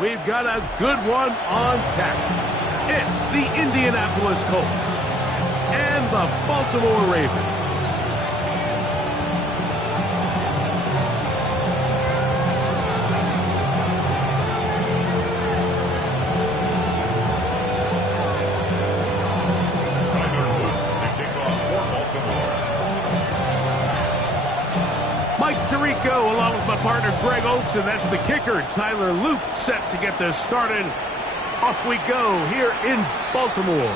We've got a good one on tap. It's the Indianapolis Colts and the Baltimore Ravens. Mike Tirico along with my partner Greg Oates, and that's the kicker, Tyler Luke, set to get this started. Off we go here in Baltimore.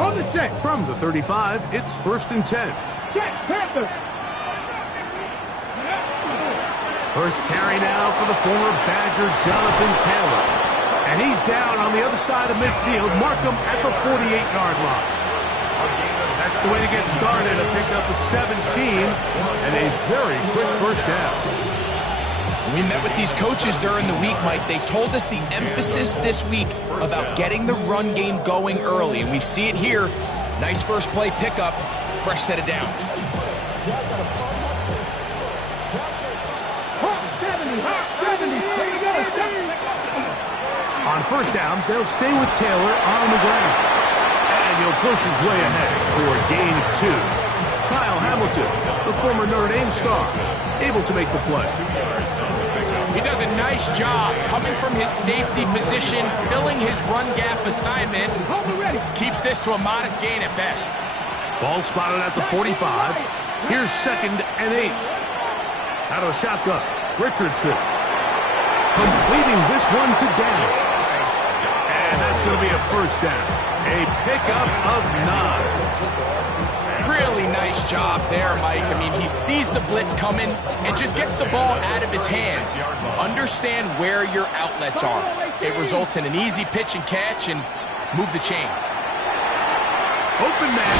On the check. From the 35, it's 1st and 10. Check, Panther. First carry now for the former Badger, Jonathan Taylor. And he's down on the other side of midfield. Mark him at the 48-yard line. That's the way to get started. A pickup of 17 and a very quick first down. We met with these coaches during the week, Mike. They told us the emphasis this week about getting the run game going early, and we see it here. Nice first play pickup, fresh set of downs. On first down, they'll stay with Taylor on the ground. And he'll push his way ahead for a gain of 2. Kyle Hamilton, the former Notre Dame star, able to make the play. He does a nice job coming from his safety position, filling his run gap assignment. Keeps this to a modest gain at best. Ball spotted at the 45. Here's 2nd and 8. Out of the shotgun, Richardson. Completing this one to Downs. And that's going to be a first down. A pickup of 9. Really nice job there, Mike. I mean, he sees the blitz coming and just gets the ball out of his hands. Understand where your outlets are. It results in an easy pitch and catch and move the chains. Open man.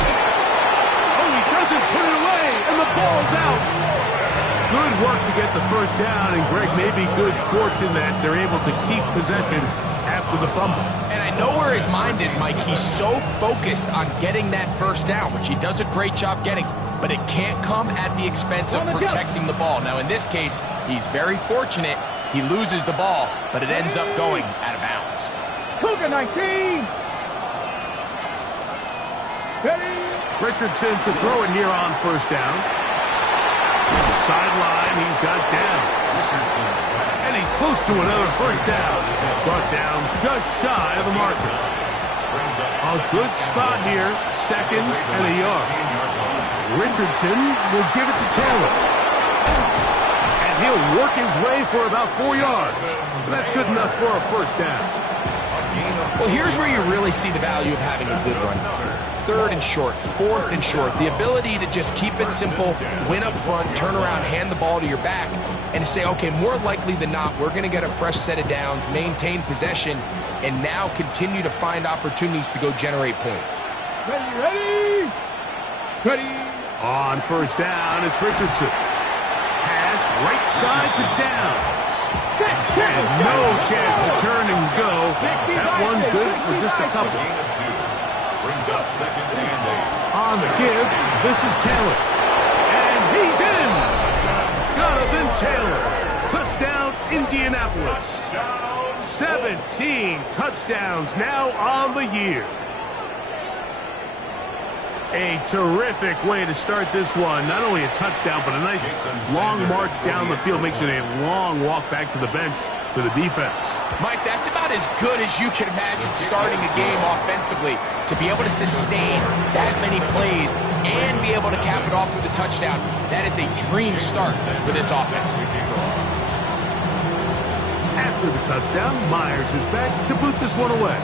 Oh, he doesn't put it away, and the ball's out. Good work to get the first down, and Greg, maybe good fortune that they're able to keep possession after the fumble. And I know where his mind is, Mike. He's so focused on getting that first down, which he does a great job getting, but it can't come at the expense of protecting the ball. Now, in this case, he's very fortunate. He loses the ball, but it ends up going out of bounds. Cougar 19. Steady. Richardson to throw it here on first down. Sideline, he's got down. And he's close to another first down. This is brought down just shy of the marker. A good spot here, 2nd and a yard. Richardson will give it to Taylor. And he'll work his way for about 4 yards. That's good enough for a first down. Well, here's where you really see the value of having a good run. 3rd and short, 4th and short. The ability to just keep it simple, win up front, turn around, hand the ball to your back, and to say, okay, more likely than not, we're going to get a fresh set of downs, maintain possession, and now continue to find opportunities to go generate points. Ready. Steady. On first down, it's Richardson. Pass right side to Downs. And no chance to turn and go. That one good for just a couple. On the give, this is Taylor. And he's in. Jonathan Taylor. Touchdown, Indianapolis. 17 touchdowns now on the year. A terrific way to start this one. Not only a touchdown, but a nice long march down the field. Makes it a long walk back to the bench for the defense. Mike, that's about as good as you can imagine starting a game offensively. To be able to sustain that many plays and be able to cap it off with a touchdown, that is a dream start for this offense. After the touchdown, Myers is back to boot this one away.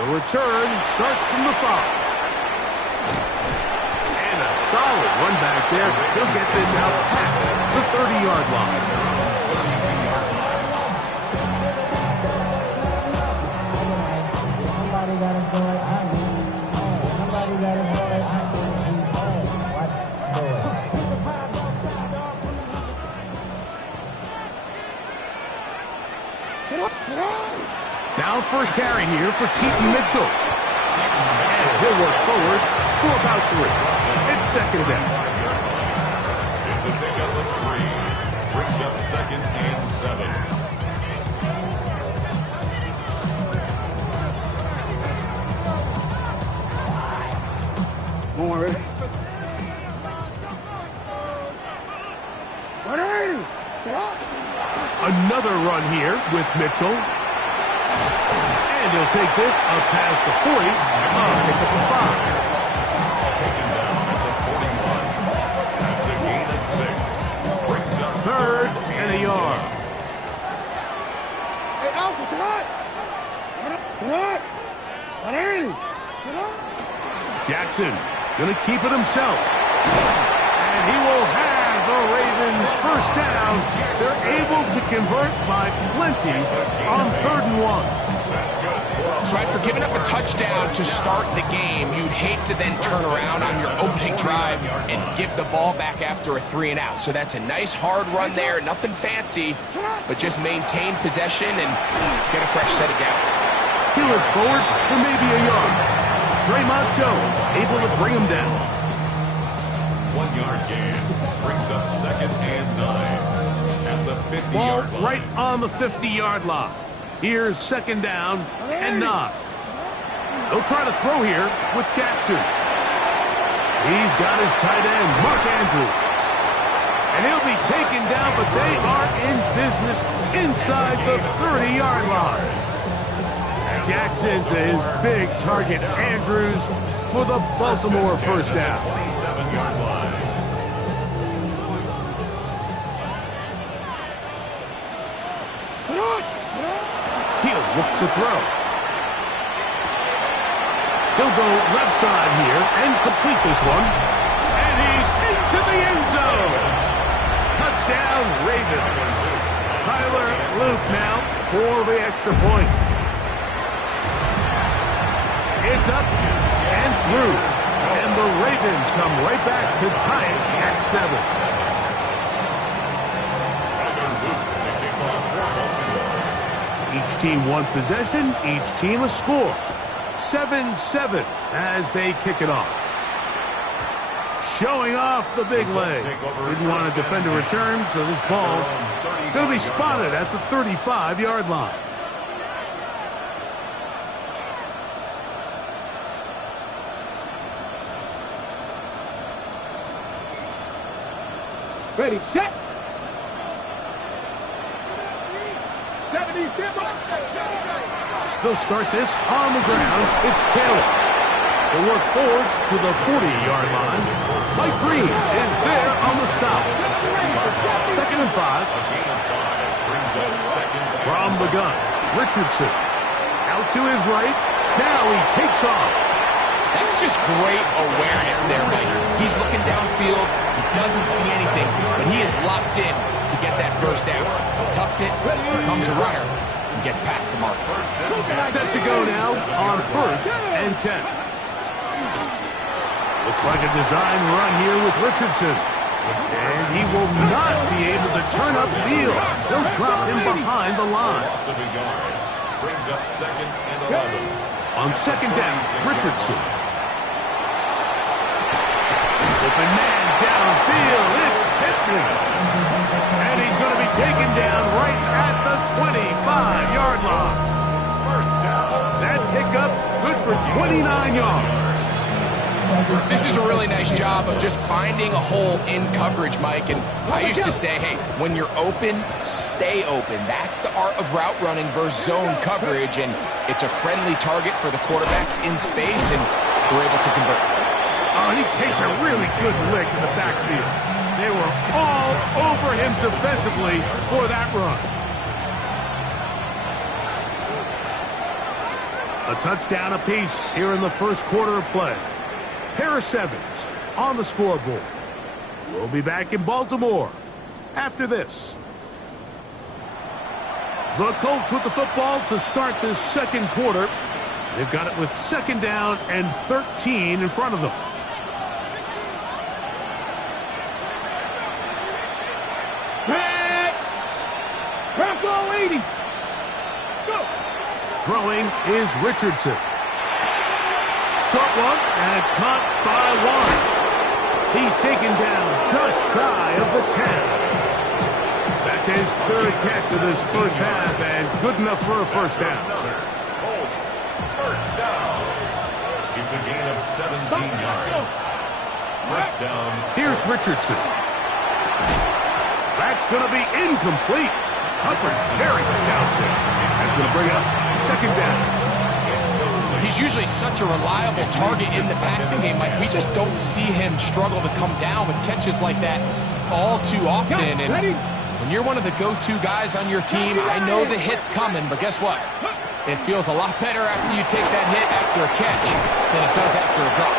The return starts from the 5. And a solid run back there. He'll get this out past the 30-yard line. Somebody got a boy, I need. Somebody got a boy, I need. What boy? Now first carry here for Keaton Mitchell. And he'll work forward for about 3. It's second down. It's a pickup of 3. Brings up 2nd and 7. Come on, ready? Another run here with Mitchell. And he'll take this up past the 40. Pick up the 5. Taken down at the 41. That's a gain of 6. Brings up 3rd and a yard. Hey, Alpha, sit on! Sit on! Jackson going to keep it himself. And he will have the Ravens first down. They're able to convert by plenty on 3rd and 1. So after giving up a touchdown to start the game, you'd hate to then turn around on your opening drive and give the ball back after a 3 and out. So that's a nice hard run there. Nothing fancy, but just maintain possession and get a fresh set of downs. He looks forward for maybe a yard. Draymond Jones able to bring him down. 1-yard gain. Brings up 2nd and 9. At the 50-yard line. Right on the 50-yard line. Here's 2nd down and 9. They'll try to throw here with Jackson. He's got his tight end, Mark Andrews. And he'll be taken down, but they are in business inside the 30-yard line. Jackson to his big target, Andrews, for the Baltimore first down. 27-yard line. He'll look to throw. He'll go left side here and complete this one. And he's into the end zone. Touchdown, Ravens. Tyler Luke now for the extra point. It's up and through. And the Ravens come right back to tie it at 7. Each team one possession, each team a score. 7-7 as they kick it off. Showing off the big leg. Didn't want to defend a return, so this ball going to be spotted at the 35-yard line. Ready, set! 77! They'll start this on the ground. It's Taylor. They'll work forward to the 40-yard line. Mike Green is there on the stop. 2nd and 5. From the gun, Richardson. Out to his right. Now he takes off. That's just great awareness there, Mike. He's looking downfield. He doesn't see anything, but he is locked in to get that first down. Tucks it, becomes a runner, and gets past the mark. Set to go now on 1st and 10. Looks like a design run here with Richardson. And he will not be able to turn upfield. They'll drop him behind the line. Brings up 2nd and 11. On 2nd down, Richardson. Open man downfield. It's Pittman. And he's going to be taken down right at the 25-yard line. First down. That pickup for 29 yards. This is a really nice job of just finding a hole in coverage, Mike. And I used to say, hey, when you're open, stay open. That's the art of route running versus zone coverage. And it's a friendly target for the quarterback in space, and we're able to convert. Oh, he takes a really good lick in the backfield. They were all over him defensively for that run. A touchdown apiece here in the first quarter of play. Pair of sevens on the scoreboard. We'll be back in Baltimore after this. The Colts with the football to start this second quarter. They've got it with 2nd down and 13 in front of them. Bronco 80. Let's go. Throwing is Richardson. Short one, and it's caught by one. He's taken down just shy of the 10. That's his 3rd catch of this first half, and good enough for a first down. Colts, first down. It's a gain of 17 yards. First down. Here's Richardson. That's going to be incomplete. Hubbard's very stout there. That's going to bring up 2nd down. He's usually such a reliable target in the passing game. Like, we just don't see him struggle to come down with catches like that all too often. And when you're one of the go-to guys on your team, I know the hit's coming, but guess what? It feels a lot better after you take that hit after a catch than it does after a drop.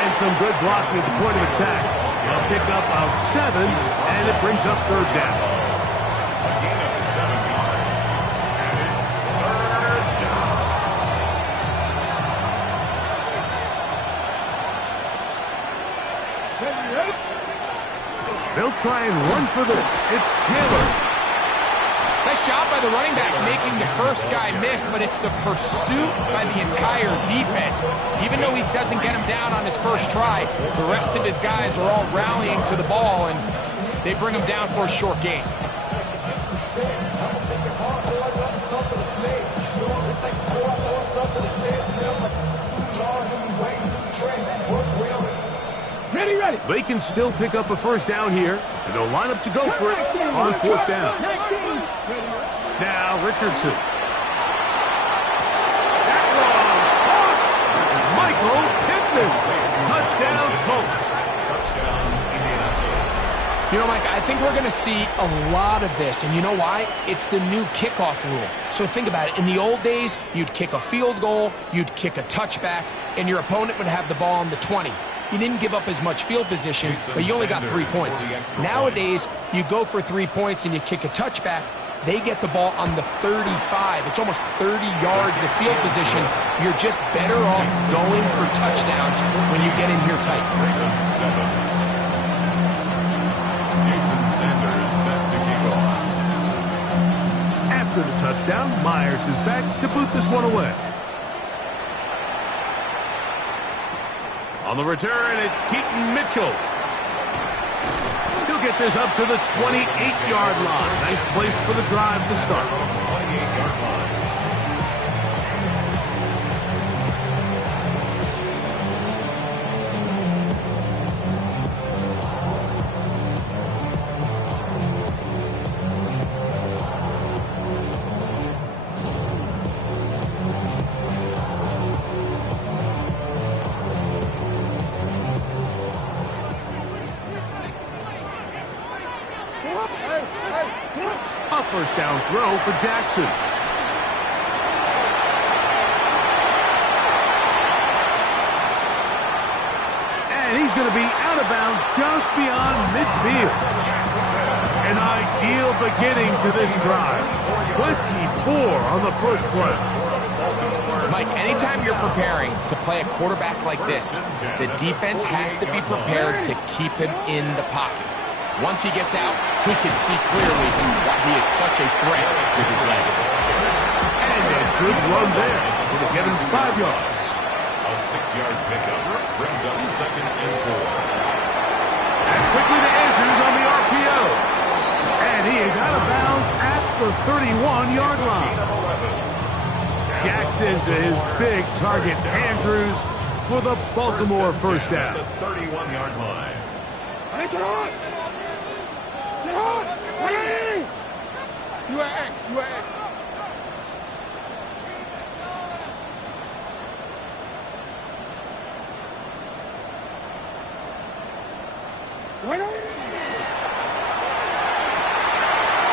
And some good blocking at the point of attack. A pickup of 7, and it brings up 3rd down. A gain of 7 yards. And it's 3rd down. They'll try and run for this. It's Taylor. Nice job by the running back making the first guy miss, but it's the pursuit by the entire defense. Even though he doesn't get him down on his first try, the rest of his guys are all rallying to the ball, and they bring him down for a short gain. Ready. They can still pick up a first down here, and they'll line up to go for it on 4th down. Now Richardson. That one. Michael Pittman. Touchdown Colts. Touchdown, Indianapolis. You know, Mike, I think we're going to see a lot of this, and you know why? It's the new kickoff rule. So think about it. In the old days, you'd kick a field goal, you'd kick a touchback, and your opponent would have the ball on the 20. You didn't give up as much field position, but you only got 3 points. Nowadays, you go for 3 points and you kick a touchback. They get the ball on the 35. It's almost 30 yards of field position. You're just better off going for touchdowns when you get in here tight. Ravens 7. Jason Sanders set to kick off. After the touchdown, Myers is back to boot this one away. On the return, it's Keaton Mitchell. He'll get this up to the 28-yard line. Nice place for the drive to start. 28-yard line. A first down throw for Jackson. And he's going to be out of bounds just beyond midfield. An ideal beginning to this drive. 24 on the first play. Mike, anytime you're preparing to play a quarterback like this, the defense has to be prepared to keep him in the pocket. Once he gets out, we can see clearly why he is such a threat with his legs. And a good run there. It'll get him 5 yards. A 6-yard pickup brings up 2nd and 4. As quickly to Andrews on the RPO. And he is out of bounds at the 31-yard line. Jackson to his big target, Andrews, for the Baltimore first down. The 31-yard line. Hey, sit on! Sit on! Hey! You are X. You are X. Wait on.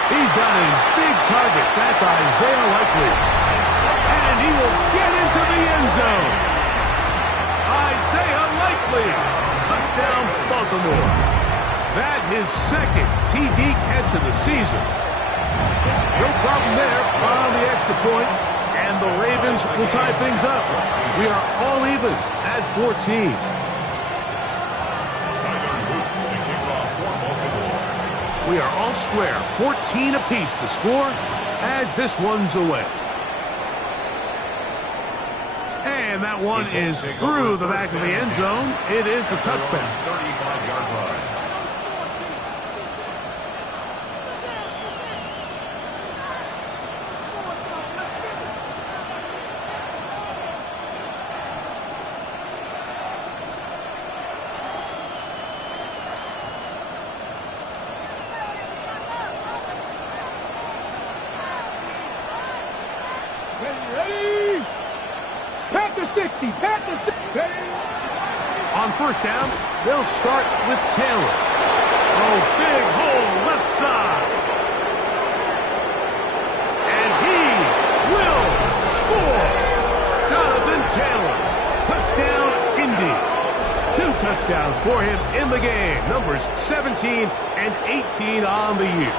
He's got his big target. That's Isaiah Likely. And he will get into the end zone. Isaiah Likely. Touchdown, Baltimore. That his second TD catch of the season. No problem there on the extra point, and the Ravens will tie things up. We are all even at 14. We are all square, 14 apiece the score as this one's away. And that one is through the back of the end zone. It is a touchdown. 35-yard line. Ready? Pat the 60. Pat the 60. Ready? On first down, they'll start with Taylor. Oh, big hole left side. And he will score. Jonathan Taylor. Touchdown, Indy. 2 touchdowns for him in the game. Numbers 17 and 18 on the year.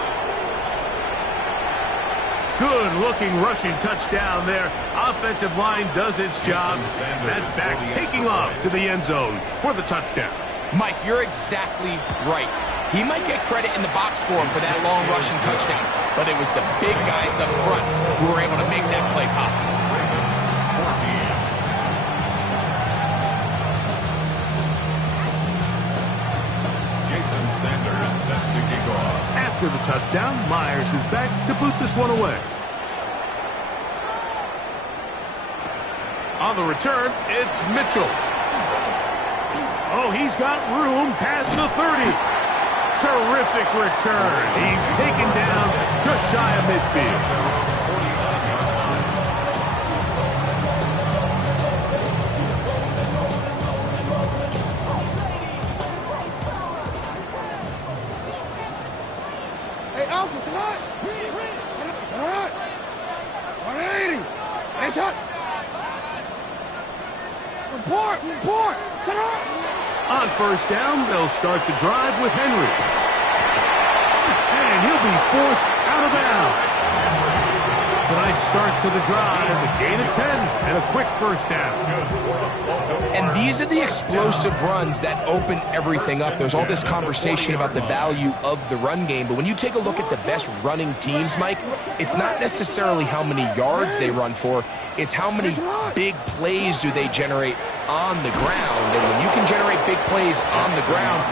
Good-looking rushing touchdown there. Offensive line does its job. That back taking off to the end zone for the touchdown. Mike, you're exactly right. He might get credit in the box score for that long rushing touchdown, but it was the big guys up front who were able to make that play possible. Jason Sanders set to kick off. After the touchdown, Myers is back to boot this one away. On the return, it's Mitchell. Oh, he's got room past the 30. Terrific return. He's taken down just shy of midfield. Hey, Alpha, sit on. All right. 180. Hey, shot. Report. Sit on. On first down, they'll start the drive with Henry. And he'll be forced out of bounds. It's a nice start to the drive. A gain of 10 and a quick first down. And these are the explosive runs that open everything up. There's all this conversation about the value of the run game, but when you take a look at the best running teams, Mike, it's not necessarily how many yards they run for, it's how many big plays do they generate on the ground. And when you can generate big plays on the ground,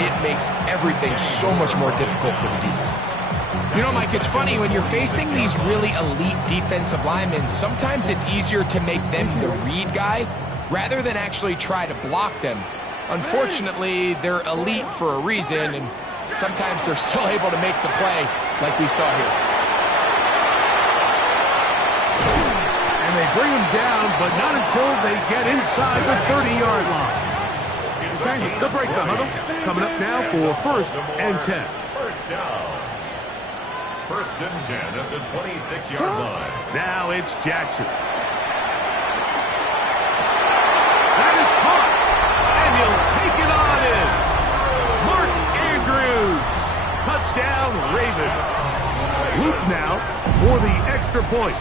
it makes everything so much more difficult for the defense. You know, Mike, it's funny, when you're facing these really elite defensive linemen, sometimes it's easier to make them the read guy rather than actually try to block them. Unfortunately, they're elite for a reason, and sometimes they're still able to make the play like we saw here. And they bring him down, but not until they get inside the 30-yard line. They'll break the huddle. Coming up now for first and 10. First down. First and 10 at the 26-yard line. Now it's Jackson. That is caught. And he'll take it on in. Mark Andrews. Touchdown, Ravens. Loop now for the extra point.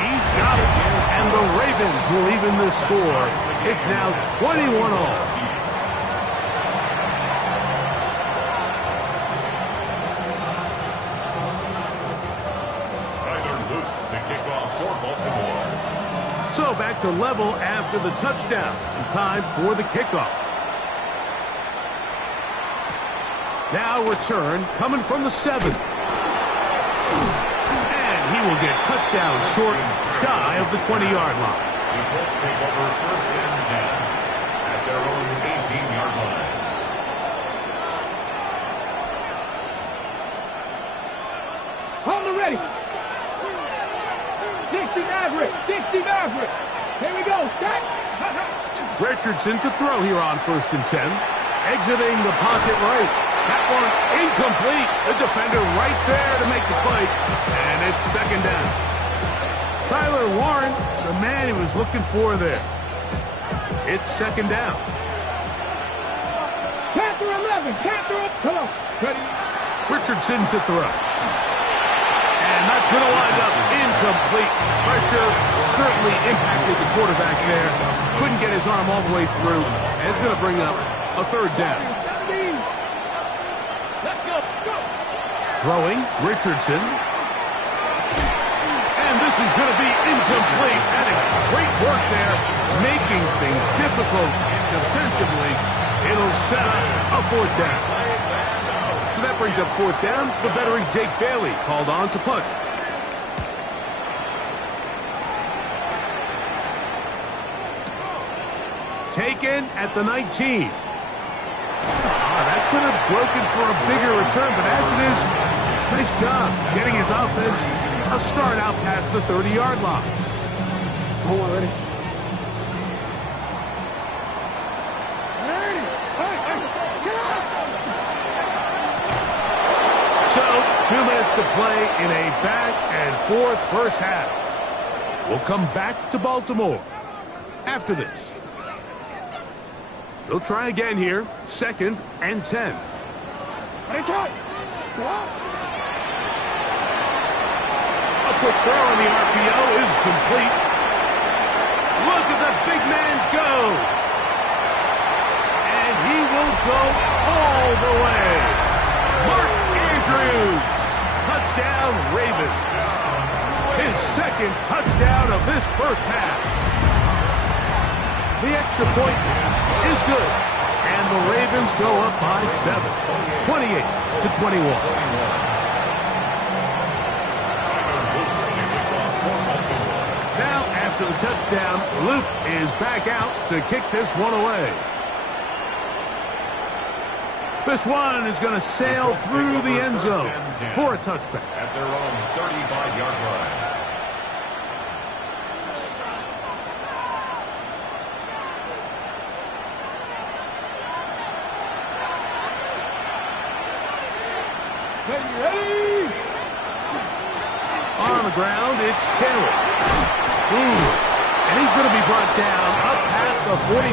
He's got it. And the Ravens will even the score. It's now 21-all. So back to level after the touchdown. And time for the kickoff. Now return coming from the 7. And he will get cut down short, shy of the 20-yard line. The Colts take over first and 10 at their own 18-yard line. Hold it ready. 60 Maverick. 60 Maverick. Here we go. Set. Richardson to throw here on first and 10. Exiting the pocket right. That one incomplete. The defender right there to make the play. And it's second down. Tyler Warren, the man he was looking for there. It's second down. Chapter 11. Chapter 11. Come on. Ready. Richardson to throw. And that's going to wind up incomplete. Pressure certainly impacted the quarterback there. Couldn't get his arm all the way through. And it's going to bring up a third down. Let's go. Go. Throwing, Richardson. And this is going to be incomplete. That is great work there, making things difficult defensively. It'll set up a fourth down. So that brings up fourth down. The veteran Jake Bailey called on to punt. Taken at the 19. That could have broken for a bigger return, but as it is, nice job getting his offense a start out past the 30-yard line. Hold on, ready. Ready. So, 2 minutes to play in a back-and-forth first half. We'll come back to Baltimore after this. They'll try again here. Second and 10. Ready, shot. Go on. A quick throw on the RPO is complete. Look at the big man go. And he will go all the way. Mark Andrews. Touchdown, Ravens. His second touchdown of this first half. The extra point is good. And the Ravens go up by 7. 28-21. Now, after the touchdown, Luke is back out to kick this one away. This one is going to sail through the end zone for a touchback. At their own 35-yard line. Ready. On the ground, it's Taylor. And he's going to be brought down up past the 45.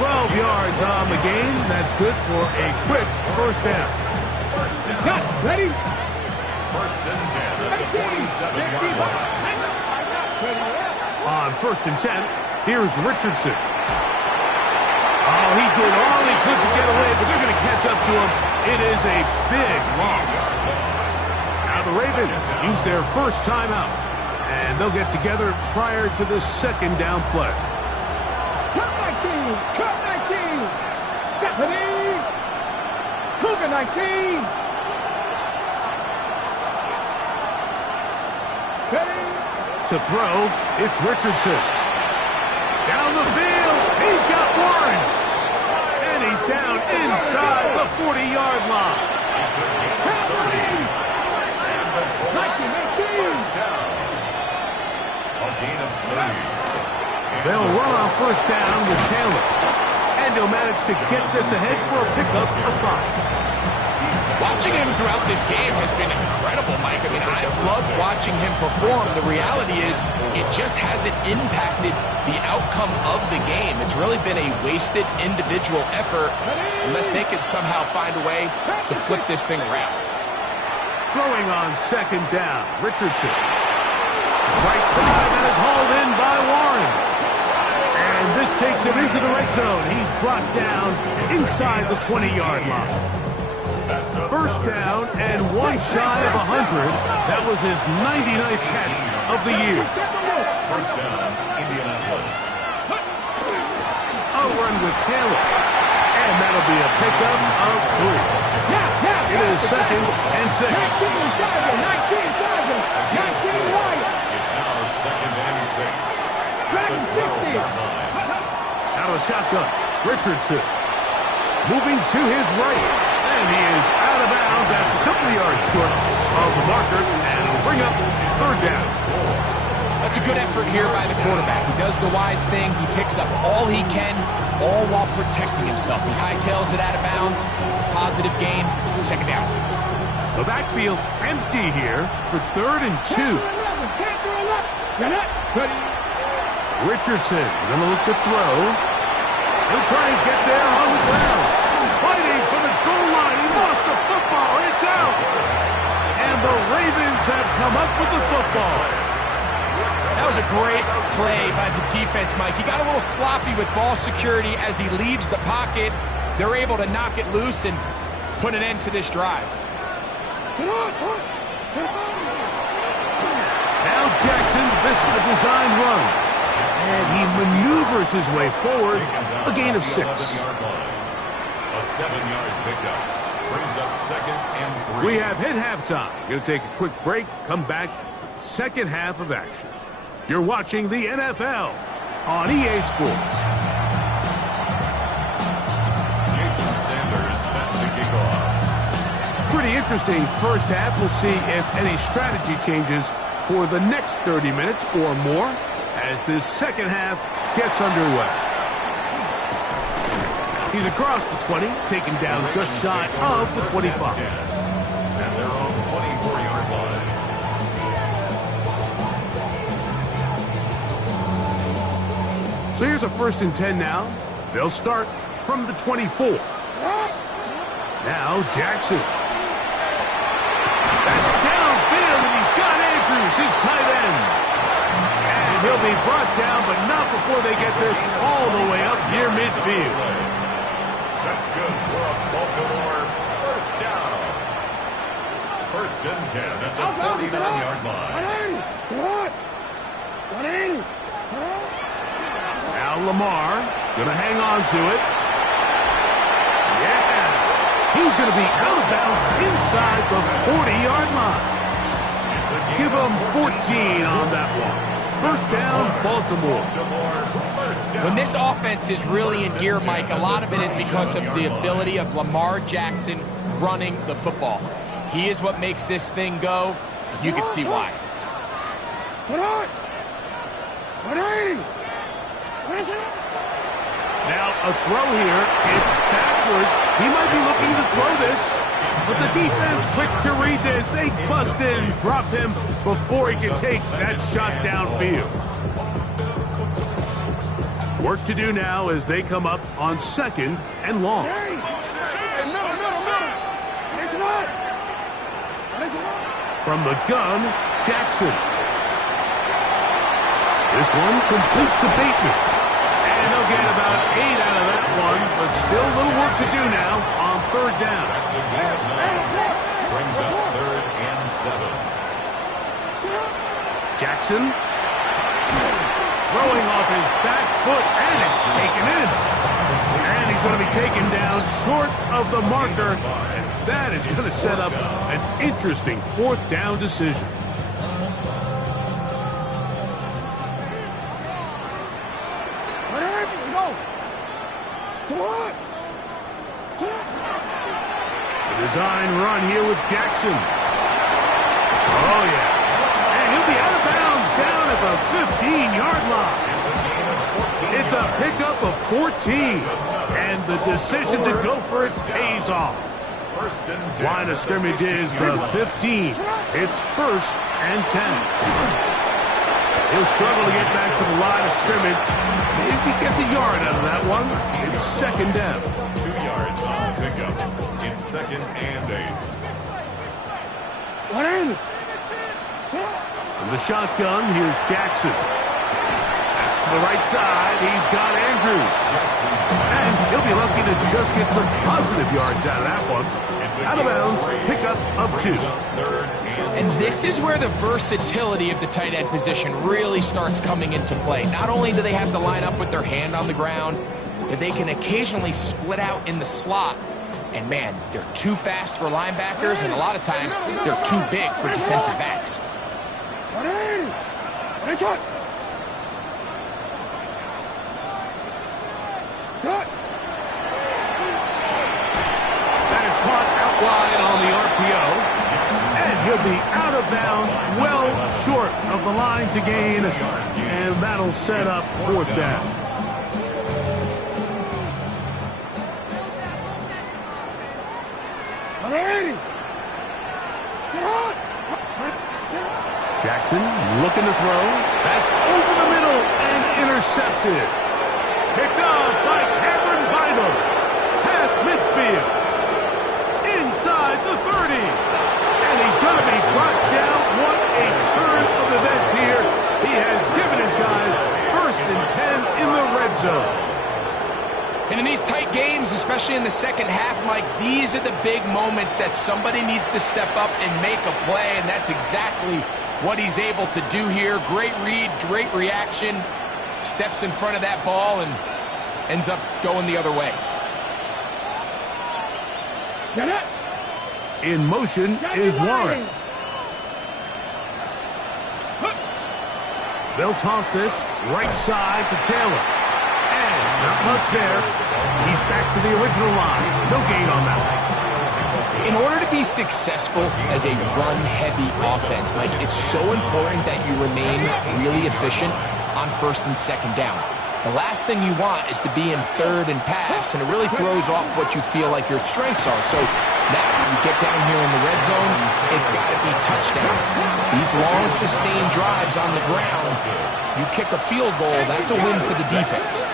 12 yards on the game. That's good for a quick first down. Cut. Ready. First and 10 at the 47-yard line. On first and 10, here's Richardson. Oh, he did all he could to get away, but they're going to catch up to him. It is a big loss. Now the Ravens use their first timeout, and they'll get together prior to the second down play. Cut 19. Cut 19. Stephanie. Cougar 19. Ready. To throw, it's Richardson. Down the field, he's got Warren. And he's down inside the 40-yard line. First down. A gain of 3. They'll run on first down with Taylor. And he'll manage to get this ahead for a pickup of 5. Watching him throughout this game has been incredible, Mike. I mean, I've loved watching him perform. The reality is it just hasn't impacted the outcome of the game. It's really been a wasted individual effort unless they can somehow find a way to flip this thing around. Throwing on second down, Richardson. Right side, that is hauled in by Warren. And this takes him into the red zone. He's brought down inside the 20-yard line. First down and one shy of 100. That was his 99th catch of the year. First down, Indianapolis. A run with Taylor. And that'll be a pickup of 3. It is second and 6. 19, shotgun. Richardson moving to his right. And he is out of bounds. That's a couple of yards short of the marker. And it'll bring up third down. That's a good effort here by the quarterback. He does the wise thing. He picks up all he can, all while protecting himself. He hightails it out of bounds. Positive gain. Second down. The backfield empty here for 3rd and 2. Richardson gonna look to throw. He'll try and get there on the ground. Fighting for the goal line. He lost the football. It's out. And the Ravens have come up with the football. That was a great play by the defense, Mike. He got a little sloppy with ball security as he leaves the pocket. They're able to knock it loose and put an end to this drive. Now Jackson, this is a designed run. And he maneuvers his way forward, a gain of 6. A 7-yard pickup brings up 2nd and 3. We have hit halftime. Going to take a quick break, come back with the second half of action. You're watching the NFL on EA Sports. Jason Sanders set to kick off. Pretty interesting first half. We'll see if any strategy changes for the next 30 minutes or more as this second half gets underway. He's across the 20, taken down just shy of the 25. And they're on 24-yard line. So here's a 1st and 10 now. They'll start from the 24. Now Jackson. That's downfield, and he's got Andrews, his tight end. And he'll be brought down, but not before they get this all the way up near midfield. That's good for a Baltimore first down. 1st and 10 at the 49-yard line. Now Lamar gonna hang on to it. Yeah, he's gonna be out of bounds inside the 40-yard line. Give him 14 on that one. First down, Baltimore. When this offense is really in gear, Mike, a lot of it is because of the ability of Lamar Jackson running the football. He is what makes this thing go. You can see why. Now a throw here. It's backwards. He might be looking to throw this. But the defense quick to read this. They bust in, drop him before he can take that shot downfield. Work to do now as they come up on 2nd and long. From the gun, Jackson. This one complete to Bateman. And they'll get about 8 out of that one, but still a little work to do now on 3rd down. That's a gain of 9. Brings up 3rd and 7. Jackson throwing off his back foot, and it's taken in. And he's going to be taken down short of the marker, and that is going to set up an interesting 4th down decision. The design run here with Jackson. Oh, yeah. And he'll be out of bounds down at the 15-yard line. It's a pickup of 14. And the decision to go for it pays off. Line of scrimmage is the 15. It's 1st and 10. He'll struggle to get back to the line of scrimmage. If he gets a yard out of that one, it's 2nd down. 2 yards on pickup. It's 2nd and 8. From the shotgun, here's Jackson. That's to the right side. He's got Andrews. And he'll be lucky to just get some positive yards out of that one. Out of bounds, pickup of 2. And this is where the versatility of the tight end position really starts coming into play. Not only do they have to line up with their hand on the ground, but they can occasionally split out in the slot. And man, they're too fast for linebackers, and a lot of times they're too big for defensive backs. short of the line to gain, and that'll set up fourth down. Jackson looking to throw. That's over the middle and intercepted. Picked off by Cameron Bynum. Past midfield. Inside the 30. And he's going to be brought down. What a turn of events here. He has given his guys 1st and 10 in the red zone. And in these tight games, especially in the second half, Mike, these are the big moments that somebody needs to step up and make a play, and that's exactly what he's able to do here. Great read, great reaction, steps in front of that ball and ends up going the other way. In motion is Warren. They'll toss this right side to Taylor. And not much there. He's back to the original line. No gain on that. In order to be successful as a run-heavy offense, Mike, it's so important that you remain really efficient on 1st and 2nd down. The last thing you want is to be in 3rd and pass, and it really throws off what you feel like your strengths are. So now you get down here in the red zone, it's got to be touchdowns. These long, sustained drives on the ground, you kick a field goal, that's a win for the defense.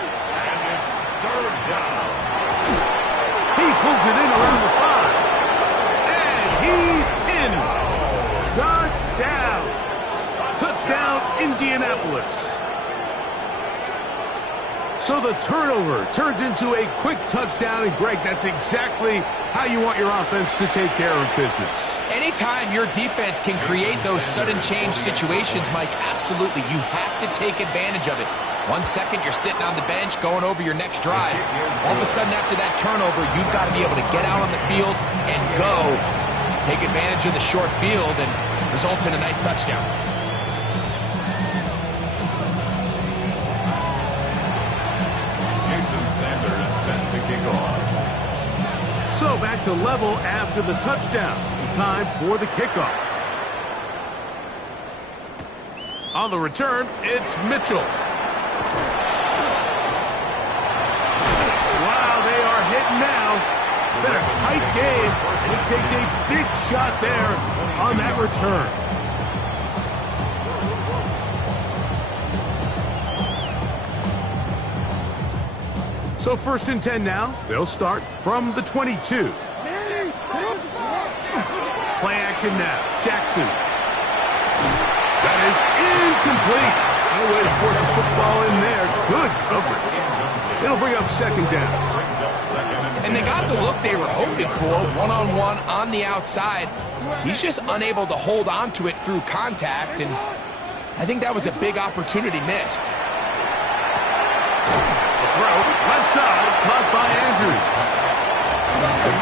He pulls it in around the 5. And he's in. Touchdown. Touchdown, Indianapolis. So the turnover turns into a quick touchdown. And, Greg, that's exactly how you want your offense to take care of business. Anytime your defense can create those sudden change situations, Mike, absolutely, you have to take advantage of it. 1 second, you're sitting on the bench, going over your next drive. All of a sudden, after that turnover, you've got to be able to get out on the field and go. Take advantage of the short field and results in a nice touchdown. Jason Sanders is set to kick off. So back to level after the touchdown. Time for the kickoff. On the return, it's Mitchell. Now, been a tight game, and he takes a big shot there on that return. So 1st and 10 now. They'll start from the 22. Play action now. Jackson. That is incomplete. No way to force the football in there. Good coverage. It'll bring up 2nd down. And they got the look they were hoping for, one-on-one on the outside. He's just unable to hold on to it through contact, and I think that was a big opportunity missed. The throw, left side, caught by Andrews.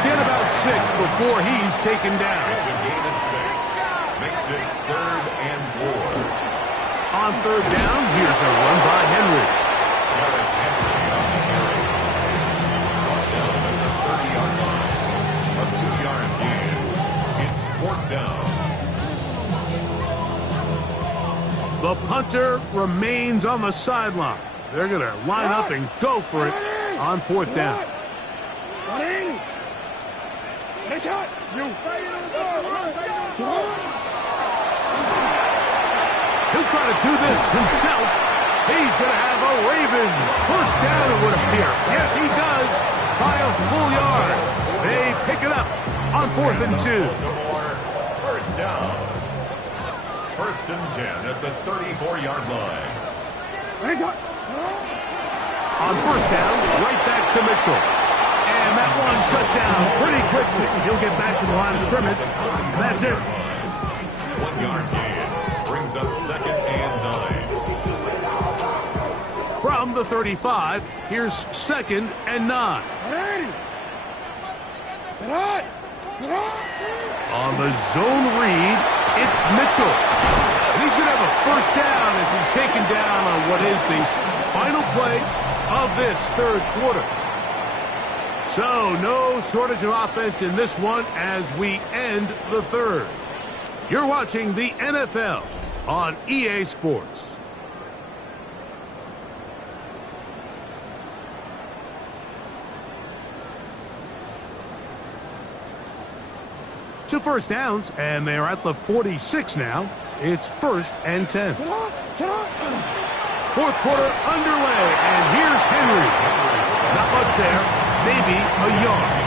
Get about 6 before he's taken down. It's a gain of 6. Makes it 3rd and 4. On 3rd down, here's a run by Henry. The punter remains on the sideline. They're going to line up and go for it on 4th down. He'll try to do this himself. He's going to have a Ravens 1st down, it would appear. Yes, he does, by a full yard. They pick it up on 4th and 2. 1st down. 1st and 10 at the 34-yard line. On 1st down, right back to Mitchell. And that one shut down pretty quickly. He'll get back to the line of scrimmage. And that's it. 1-yard gain brings up 2nd and 9. From the 35, here's 2nd and 9. On the zone read, it's Mitchell. And he's going to have a 1st down as he's taken down on what is the final play of this 3rd quarter. So no shortage of offense in this one as we end the 3rd. You're watching the NFL on EA Sports. Two first downs, and they're at the 46 now. It's 1st and 10. Fourth quarter underway, and here's Henry. Not much there, maybe a yard.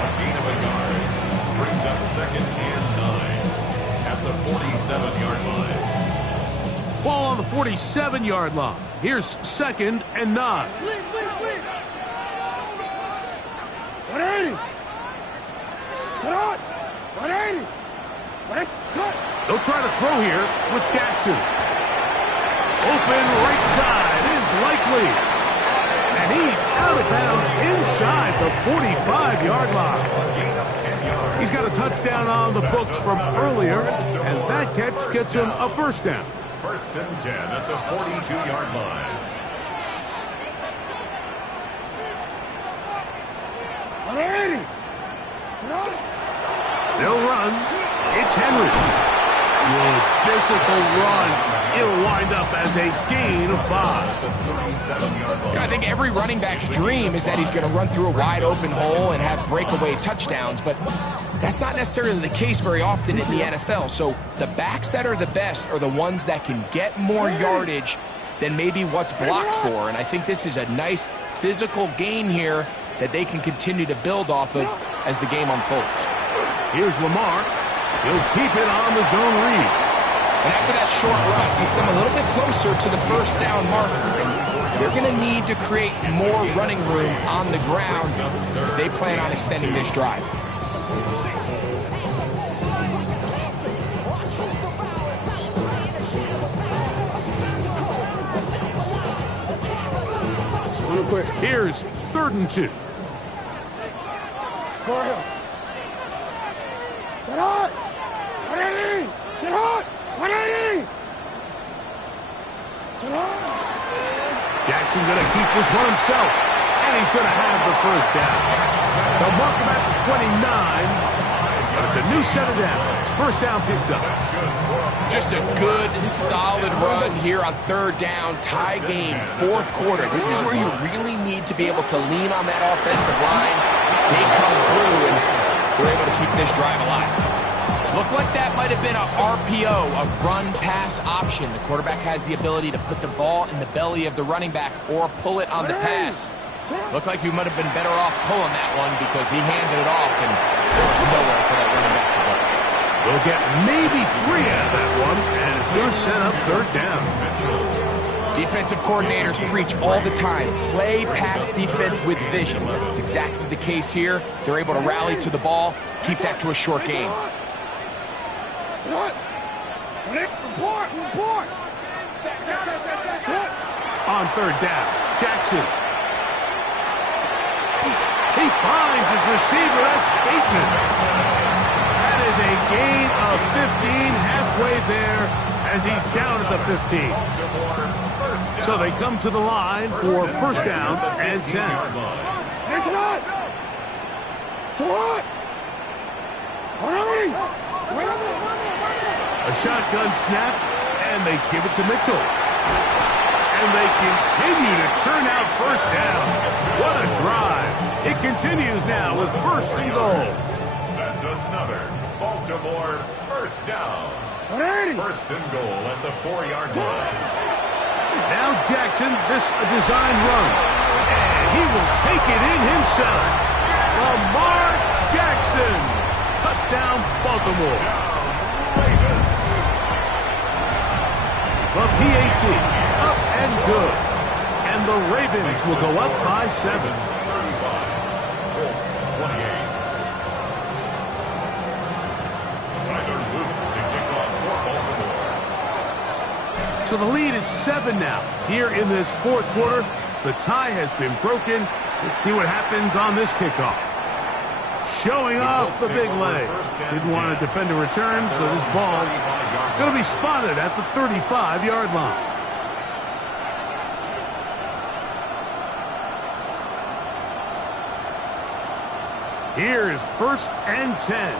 A gain of a yard brings up 2nd and 9 at the 47-yard line. Ball on the 47-yard line. Here's 2nd and 9. 180. Sit on. 180. They'll try to throw here with Jackson. Open right side is likely. And he's out of bounds inside the 45-yard line. He's got a touchdown on the books from earlier, and that catch gets him a first down. 1st and 10 at the 42-yard line. 180. They'll run. It's Henry. Good physical run. It'll wind up as a gain of 5. I think every running back's dream is that he's going to run through a wide open hole and have breakaway touchdowns, but that's not necessarily the case very often in the NFL. So the backs that are the best are the ones that can get more yardage than maybe what's blocked for. And I think this is a nice physical gain here that they can continue to build off of as the game unfolds. Here's Lamar. He'll keep it on the zone read. And after that short run, gets them a little bit closer to the first down marker. And they're going to need to create more running room on the ground if they plan on extending this drive. Real quick. Here's 3rd and 2. Go ahead. Sit on. 180. Sit on. 180. Sit on. Jackson going to keep this one himself, and he's going to have the first down. They'll mark him at the 29, but it's a new set of downs. First down picked up. Just a good, solid run here on 3rd down, tie game, 4th quarter. This is where you really need to be able to lean on that offensive line. They come through, and they're able to keep this drive alive. Looked like that might have been a RPO, a run-pass option. The quarterback has the ability to put the ball in the belly of the running back or pull it on the pass. Looked like you might have been better off pulling that one because he handed it off, and there was nowhere for that running back to go. They'll get maybe 3 out of that one, and it's going to set up 3rd down. Defensive coordinators preach all the time, play pass defense with vision. It's exactly the case here. They're able to rally to the ball, keep that to a short game. Report. On 3rd down, Jackson. He finds his receiver. That's Bateman. That is a gain of 15 halfway there as he's down at the 15. So they come to the line for first down and 10. It's not. It's what? A shotgun snap, and they give it to Mitchell. And they continue to churn out first down. What a drive. It continues now with 1st and goal. That's another Baltimore first down. 1st and goal at the 4-yard line. Now Jackson, this a design run. And he will take it in himself. Lamar Jackson. Touchdown, Baltimore. The PAT, up and good. And the Ravens will go up by 7. 35. Colts 28. Tyler Luke to kick off for Baltimore. So the lead is 7 now. Here in this 4th quarter, the tie has been broken. Let's see what happens on this kickoff. Showing off the big leg. Didn't want to defend a return, so this ball going to be spotted at the 35-yard line. Here's 1st and 10.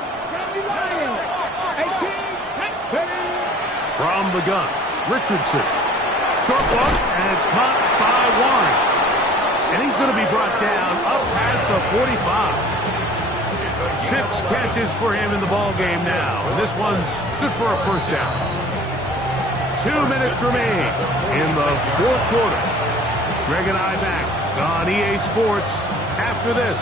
From the gun, Richardson. Short one, and it's caught by Warren. And he's going to be brought down up past the 45. 6 catches for him in the ball game now. And this one's good for a first down. 2 minutes remain in the fourth quarter. Greg and I back on EA Sports after this.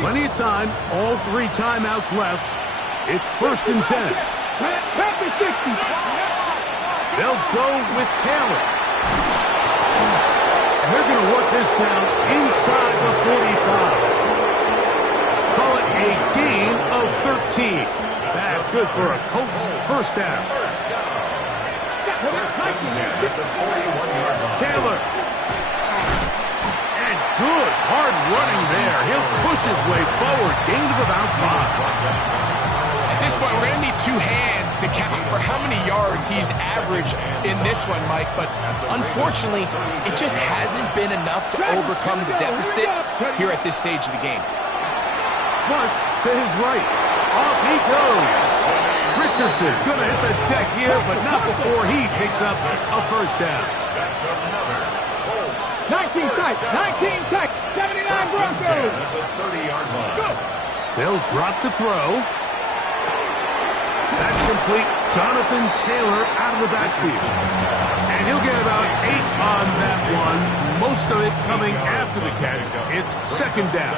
Plenty of time, all 3 timeouts left. It's 1st and 10. They'll go with Taylor. And they're going to work this down inside the 45. Call it a gain of 13. That's good for a Colts first down. Taylor. And good hard running there. He'll push his way forward. Gain of about 5. At this point, we're going to need 2 hands to count for how many yards he's averaged in this one, Mike. But unfortunately, it just hasn't been enough to overcome the deficit here at this stage of the game. Flush to his right. Off he goes. Richardson going to hit the deck here, but not before he picks up a first down. 19 tight, 79 Broncos. They'll drop to throw. That's complete. Jonathan Taylor out of the backfield. And he'll get about 8 on that one. Most of it coming after the catch. It's 2nd down.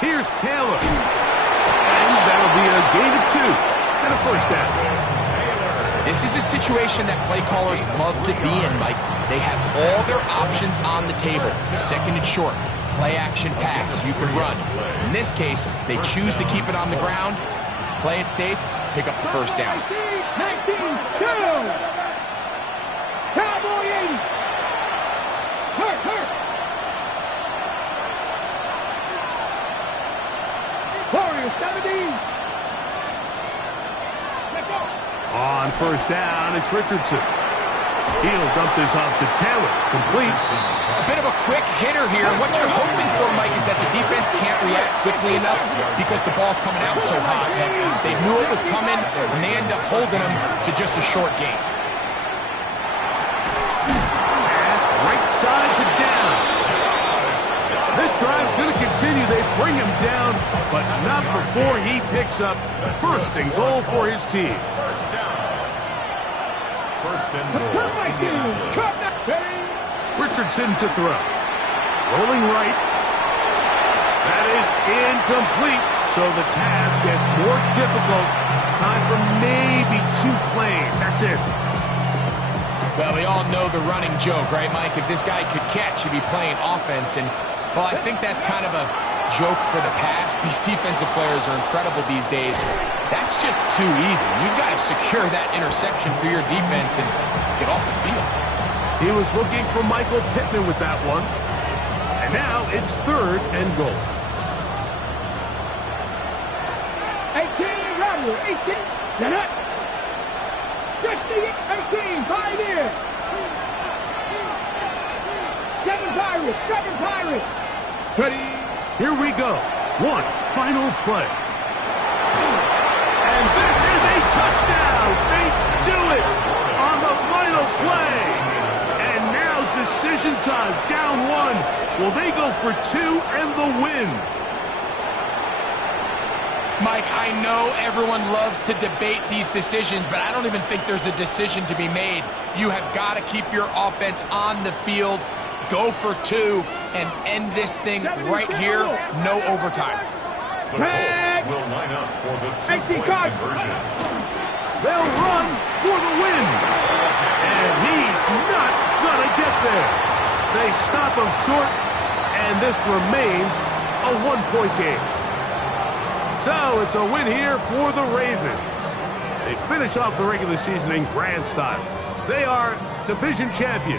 Here's Taylor. And that'll be a gain of 2 and a first down. This is a situation that play callers love to be in, Mike. They have all their options on the table. 2nd and short. Play action pass. You can run. In this case, they choose to keep it on the ground, play it safe, pick up the first down. 19, 2. Cowboy 80. Hurt. Warrior 70. Let go. On first down, it's Richardson. He'll dump this off to Taylor. Complete. A bit of a quick hitter here. What you're hoping for, Mike, is that the defense can't react quickly enough because the ball's coming out so hot. They knew it was coming, and they end up holding them to just a short gain. Pass right side to down. This drive's going to continue. They bring him down, but not before he picks up 1st and goal for his team. First and goal. Richardson to throw. Rolling right. That is incomplete. So the task gets more difficult. Time for maybe 2 plays. That's it. Well, we all know the running joke, right, Mike? If this guy could catch, he'd be playing offense. And, well, I think that's kind of a joke for the past. These defensive players are incredible these days. That's just too easy. You've got to secure that interception for your defense and get off the field. He was looking for Michael Pittman with that one. And now it's 3rd and goal. 18, Robert. 18. Get up. 18. 5 in. 7 Pirates. Ready. Here we go. 1 final play. And this is a touchdown. They do it on the final play. And now decision time. Down 1. Will they go for 2 and the win? Mike, I know everyone loves to debate these decisions, but I don't even think there's a decision to be made. You have got to keep your offense on the field, go for 2, and end this thing right here. No overtime. The Colts will line up for the 2-point conversion. They'll run for the win. And he's not going to get there. They stop him short, and this remains a 1-point game. So it's a win here for the Ravens. They finish off the regular season in grand style. They are division champions.